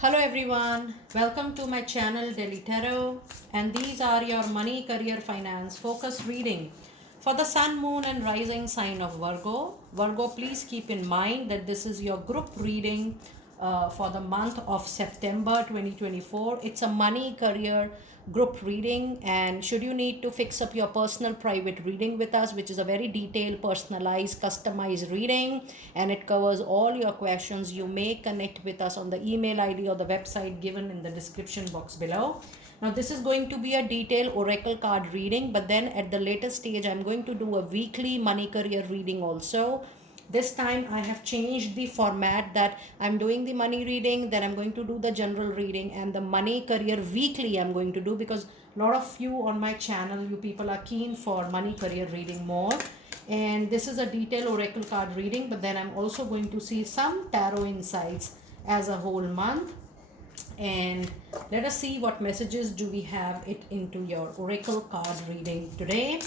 Hello everyone, welcome to my channel Delhi Tarot, and these are your money, career, finance focus reading for the sun, moon and rising sign of Virgo. Virgo, please keep in mind that this is your group reading for the month of September 2024. It's a money, career, group reading, and should you need to fix up your personal private reading with us, which is a very detailed, personalized, customized reading, and it covers all your questions, you may connect with us on the email ID or the website given in the description box below. Now this is going to be a detailed oracle card reading, but then at the later stage I'm going to do a weekly money career reading also. This time I have changed the format that I'm doing the money reading, then I'm going to do the general reading, and the money career weekly I'm going to do, because a lot of you on my channel, you people are keen for money career reading more. And this is a detailed oracle card reading, but then I'm also going to see some tarot insights as a whole month. And let us see what messages do we have it into your oracle card reading today.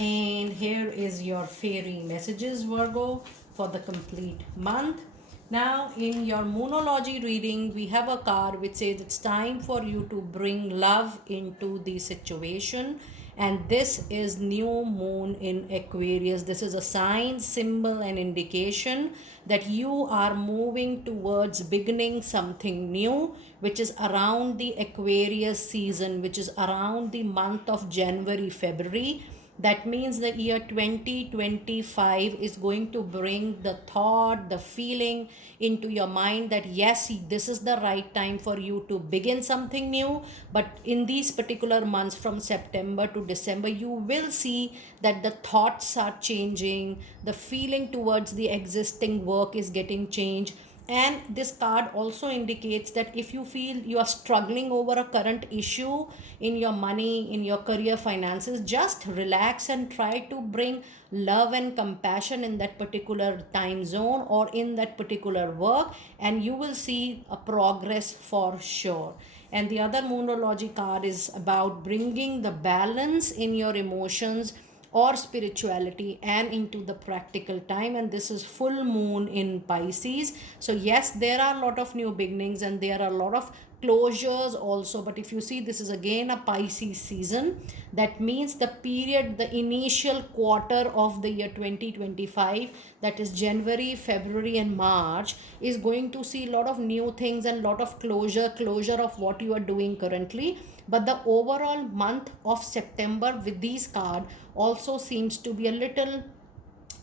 And here is your fairy messages, Virgo, for the complete month. Now in your moonology reading, we have a card which says it's time for you to bring love into the situation, and this is new moon in Aquarius. This is a sign, symbol and indication that you are moving towards beginning something new, which is around the Aquarius season, which is around the month of January, February. That means the year 2025 is going to bring the thought, the feeling into your mind that yes, this is the right time for you to begin something new. But in these particular months from September to December, you will see that the thoughts are changing, the feeling towards the existing work is getting changed. And this card also indicates that if you feel you are struggling over a current issue in your money, in your career, finances, just relax and try to bring love and compassion in that particular time zone or in that particular work, and you will see a progress for sure. And the other moonology card is about bringing the balance in your emotions or spirituality and into the practical time, and this is full moon in Pisces. So yes, there are a lot of new beginnings and there are a lot of closures also, but if you see, this is again a Pisces season. That means the period, the initial quarter of the year 2025, that is January, February and March, is going to see a lot of new things and a lot of closure of what you are doing currently. But the overall month of September with these cards also seems to be a little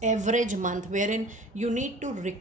average month, wherein you need to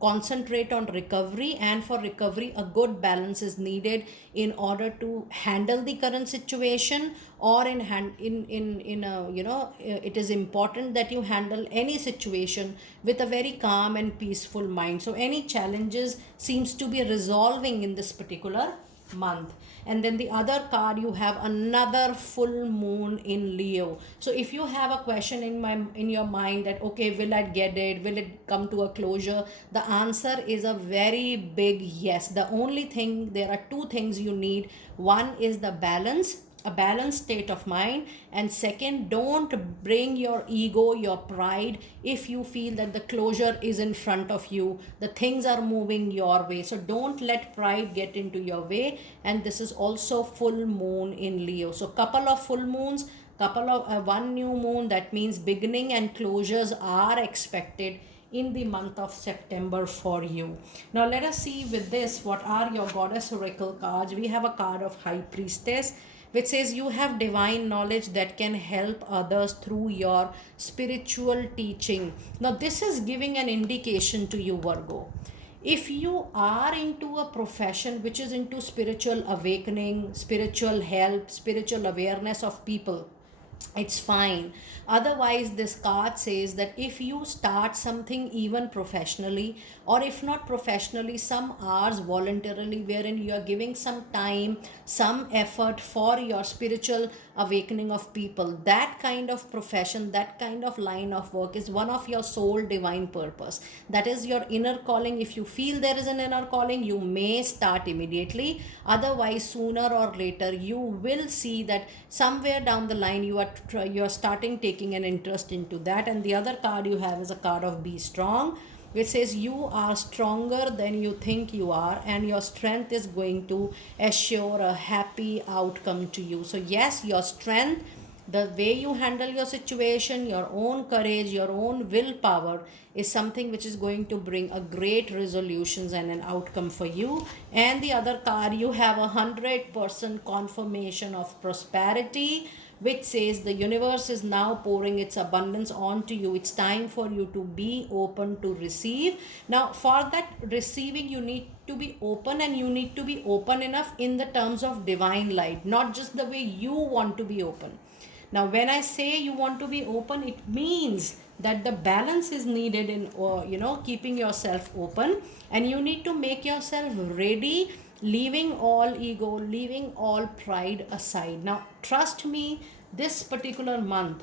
concentrate on recovery, and for recovery a good balance is needed in order to handle the current situation, or in a, it is important that you handle any situation with a very calm and peaceful mind. So any challenges seems to be resolving in this particular month. And then the other card, you have another full moon in Leo. So if you have a question in your mind that okay, will I get it, will it come to a closure, the answer is a very big yes. The only thing, there are two things you need. One is the balance, a balanced state of mind, and second, don't bring your ego, your pride. If you feel that the closure is in front of you, the things are moving your way, so don't let pride get into your way. And this is also full moon in Leo. So couple of full moons, couple of one new moon, that means beginning and closures are expected in the month of September for you. Now let us see with this, what are your goddess oracle cards. We have a card of High Priestess, which says you have divine knowledge that can help others through your spiritual teaching. Now this is giving an indication to you, Virgo. If you are into a profession which is into spiritual awakening, spiritual help, spiritual awareness of people, it's fine. Otherwise, this card says that if you start something even professionally, or if not professionally, some hours voluntarily, wherein you are giving some time, some effort for your spiritual awakening of people, that kind of profession, that kind of line of work is one of your soul divine purpose. That is your inner calling. If you feel there is an inner calling, you may start immediately. Otherwise, sooner or later, you will see that somewhere down the line you are starting taking an interest into that. And the other card you have is a card of Be Strong. which says you are stronger than you think you are, and your strength is going to assure a happy outcome to you. So yes, your strength, the way you handle your situation, your own courage, your own willpower is something which is going to bring a great resolutions and an outcome for you. And the other card, you have 100% confirmation of prosperity, which says the universe is now pouring its abundance onto you. It's time for you to be open to receive. Now for that receiving, you need to be open, and you need to be open enough in the terms of divine light, not just the way you want to be open. Now when I say you want to be open, it means that the balance is needed in keeping yourself open, and you need to make yourself ready, leaving all ego, leaving all pride aside. Now trust me, this particular month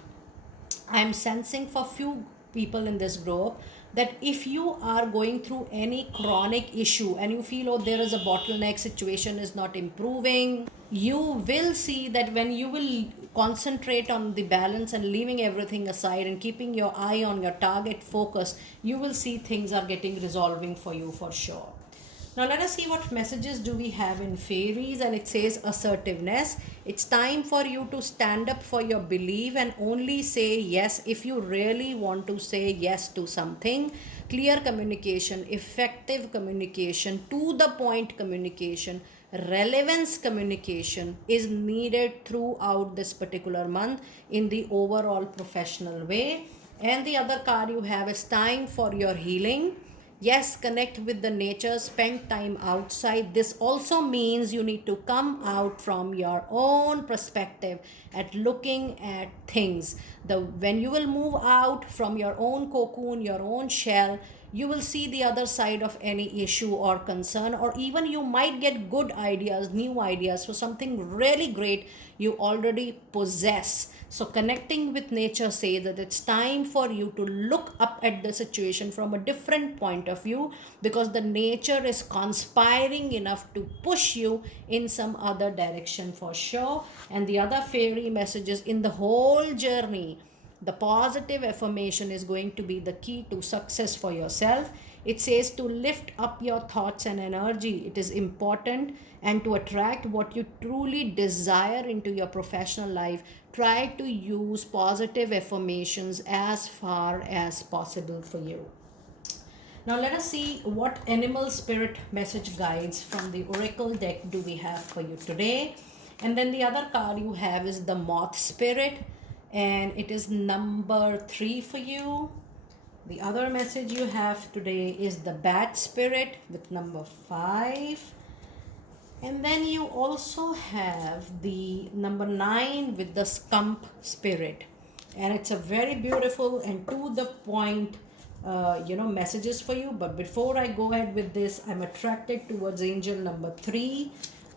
I'm sensing for few people in this group that if you are going through any chronic issue and you feel, oh, there is a bottleneck, situation is not improving, you will see that when you will concentrate on the balance and leaving everything aside and keeping your eye on your target focus, you will see things are getting resolving for you for sure. Now let us see what messages do we have in fairies, and it says assertiveness. It's time for you to stand up for your belief and only say yes if you really want to say yes to something. Clear communication, effective communication, to the point communication, relevance communication is needed throughout this particular month in the overall professional way. And the other card you have is time for your healing. Yes, connect with the nature, spend time outside. This also means you need to come out from your own perspective at looking at things. When you will move out from your own cocoon, your own shell, you will see the other side of any issue or concern, or even you might get good ideas, new ideas for something really great you already possess. So connecting with nature says that it's time for you to look up at the situation from a different point of view, because the nature is conspiring enough to push you in some other direction for sure. And the other fairy messages in the whole journey, the positive affirmation is going to be the key to success for yourself. It says to lift up your thoughts and energy. It is important, and to attract what you truly desire into your professional life, try to use positive affirmations as far as possible for you. Now let us see what animal spirit message guides from the oracle deck do we have for you today. And then the other card you have is the moth spirit, and it is number 3 for you. The other message you have today is the bat spirit with number 5. And then you also have the number 9 with the skunk spirit. And it's a very beautiful and to the point messages for you. But before I go ahead with this, I'm attracted towards angel number 3,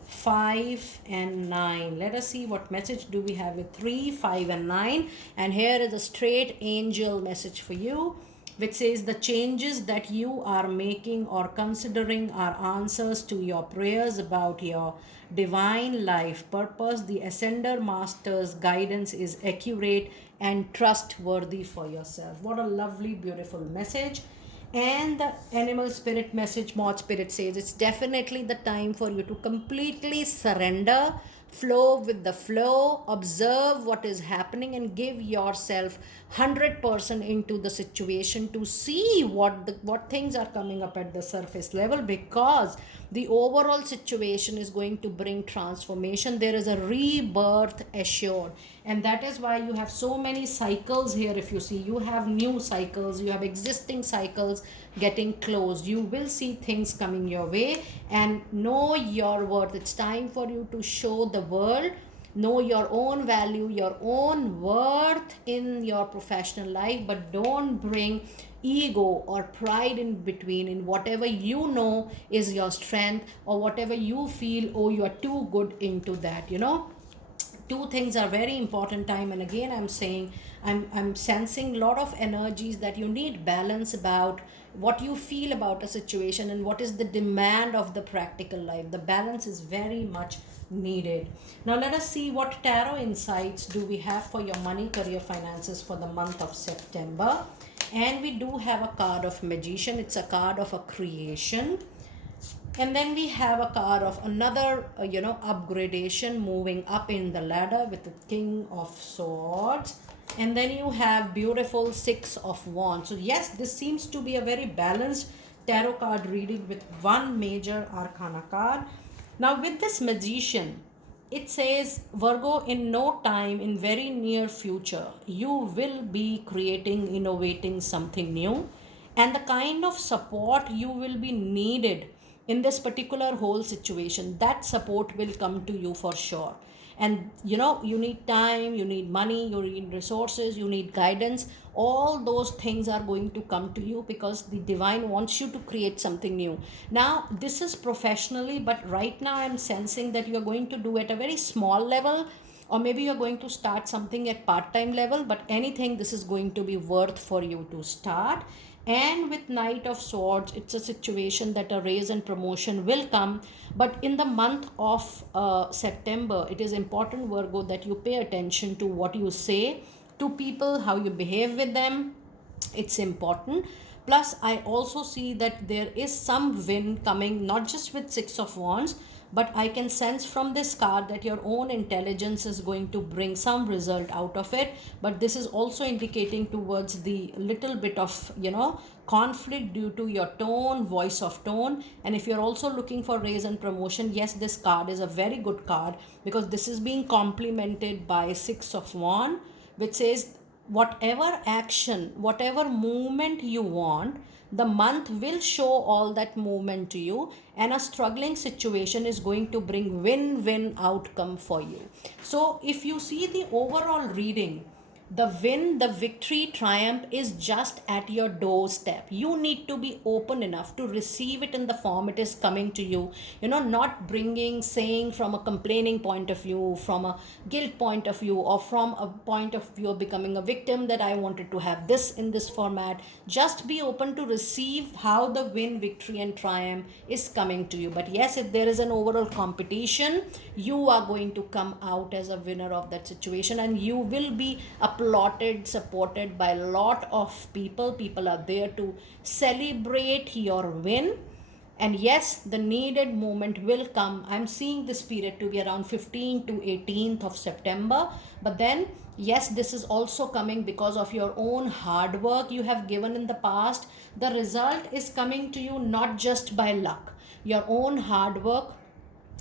5 and 9. Let us see what message do we have with 3, 5 and 9. And here is a straight angel message for you, which says the changes that you are making or considering are answers to your prayers about your divine life purpose. The ascender master's guidance is accurate and trustworthy for yourself. What a lovely, beautiful message. And the animal spirit message, moth spirit, says it's definitely the time for you to completely surrender, flow with the flow, observe what is happening, and give yourself 100% into the situation to see what things are coming up at the surface level, because the overall situation is going to bring transformation. There is a rebirth assured, and that is why you have so many cycles here. If you see, you have new cycles, you have existing cycles getting closed. You will see things coming your way, and know your worth. It's time for you to show the world, know your own value, your own worth in your professional life, but don't bring ego or pride in between in whatever you know is your strength, or whatever you feel, oh, you are too good into that. Two things are very important time and again I'm saying, I'm sensing a lot of energies that you need balance about what you feel about a situation and what is the demand of the practical life. The balance is very much needed. Now let us see what tarot insights do we have for your money, career, finances for the month of September. And we do have a card of Magician. It's a card of a creation. And then we have a card of another, upgradation, moving up in the ladder with the King of Swords. And then you have beautiful Six of Wands. So yes, this seems to be a very balanced tarot card reading with one major arcana card. Now with this Magician, it says, Virgo, in no time, in very near future, you will be creating, innovating something new, and the kind of support you will be needed in this particular whole situation, that support will come to you for sure. And you need time, you need money, you need resources, you need guidance. All those things are going to come to you because the divine wants you to create something new. Now this is professionally, but right now I'm sensing that you are going to do at a very small level, or maybe you're going to start something at part-time level, but anything, this is going to be worth for you to start. And with Knight of Swords, it's a situation that a raise and promotion will come. But in the month of September, it is important, Virgo, that you pay attention to what you say to people, how you behave with them. It's important. Plus I also see that there is some win coming, not just with Six of Wands, but I can sense from this card that your own intelligence is going to bring some result out of it. But this is also indicating towards the little bit of conflict due to your tone, voice of tone. And if you're also looking for raise and promotion, yes, this card is a very good card, because this is being complemented by Six of Wands, which says whatever action, whatever movement you want, the month will show all that movement to you, and a struggling situation is going to bring win-win outcome for you. So if you see the overall reading, the win, the victory, triumph is just at your doorstep. You need to be open enough to receive it in the form it is coming to you. Not bringing, saying from a complaining point of view, from a guilt point of view, or from a point of view of becoming a victim, that I wanted to have this in this format. Just be open to receive how the win, victory, and triumph is coming to you. But yes, if there is an overall competition, you are going to come out as a winner of that situation, and you will be applauded, supported by a lot of people. People are there to celebrate your win. And yes, the needed moment will come. I'm seeing this period to be around 15th to 18th of September. But then, yes, this is also coming because of your own hard work you have given in the past. The result is coming to you not just by luck. Your own hard work,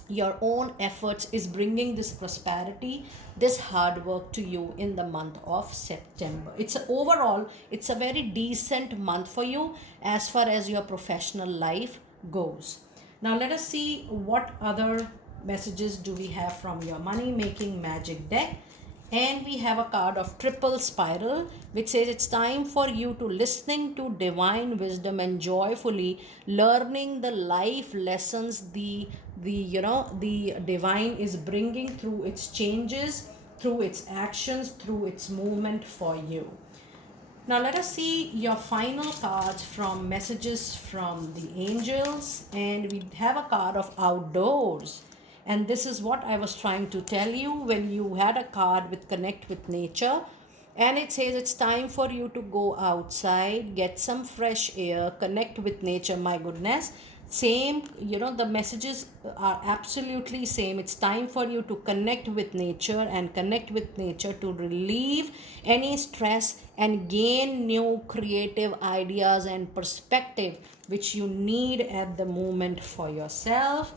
your own efforts is bringing this prosperity, this hard work to you in the month of September. It's a very decent month for you as far as your professional life goes. Now let us see what other messages do we have from your money making magic deck. And we have a card of Triple Spiral, which says it's time for you to listening to divine wisdom and joyfully learning the life lessons the divine is bringing through its changes, through its actions, through its movement for you. Now let us see your final cards from messages from the angels. And we have a card of Outdoors. And this is what I was trying to tell you when you had a card with Connect with Nature. And it says it's time for you to go outside, get some fresh air, connect with nature. My goodness. Same, the messages are absolutely same. It's time for you to connect with nature, and connect with nature to relieve any stress and gain new creative ideas and perspective which you need at the moment for yourself.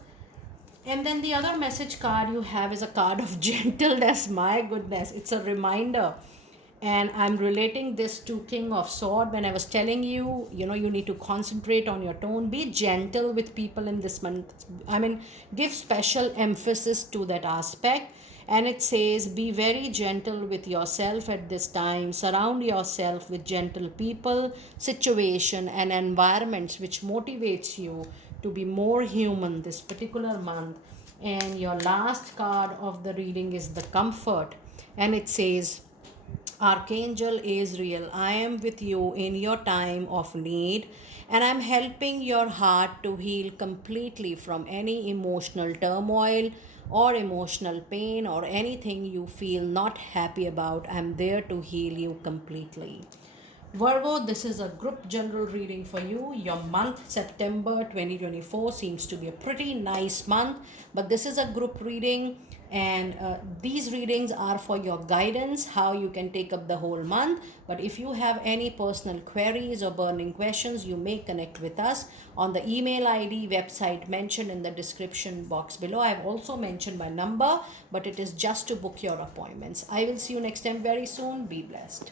And then the other message card you have is a card of gentleness. My goodness, it's a reminder. And I'm relating this to King of Sword when I was telling you, you need to concentrate on your tone. Be gentle with people in this month. I mean, give special emphasis to that aspect. And it says, be very gentle with yourself at this time. Surround yourself with gentle people, situation, and environments which motivates you to be more human this particular month. And your last card of the reading is the Comfort. And it says, Archangel Azrael, I am with you in your time of need, and I'm helping your heart to heal completely from any emotional turmoil or emotional pain or anything you feel not happy about. I'm there to heal you completely. Virgo, this is a group general reading for you. Your month, September 2024, seems to be a pretty nice month, but this is a group reading, and these readings are for your guidance, how you can take up the whole month. But if you have any personal queries or burning questions, you may connect with us on the email ID, website mentioned in the description box below. I have also mentioned my number, but it is just to book your appointments. I will see you next time very soon. Be blessed.